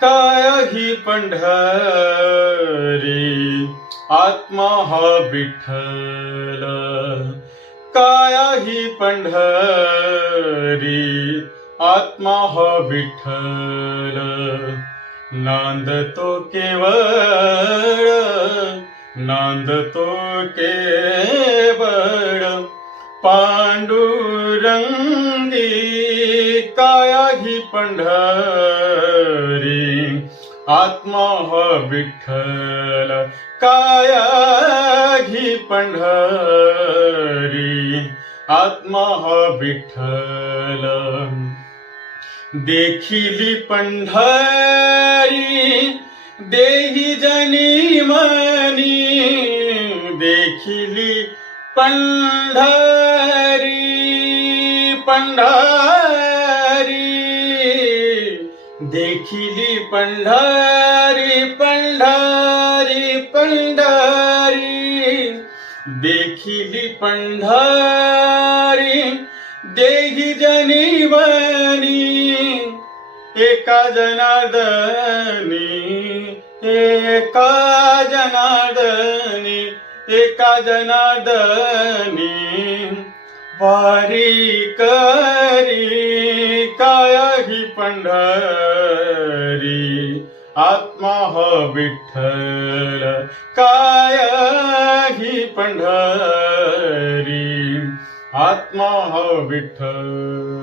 काय ही पंढरी आत्मा हा विठ्ठल, काय ही पंढरी आत्मा हा विठ्ठल, नांदतो केवळ, नांदतो केवळ पांडुरंगी, काय ही पंढरी आत्मा हा विठ्ठल, काय ही पंढरी आत्मा हा विठ्ठल, देखिली पंढरी देही जनी मनी, देखिली पंढरी पंढरी, देखिली पंढरी पंढरी पंढरी, देखिली पंढरी देही जनी मनी, एका जनार्दनी, एका जनार्दनी, एका जनार्दनी वारी करी, काय ही पंढरी आत्मा हा विठ्ठल, काय ही पंढरी आत्मा हा विठ्ठल.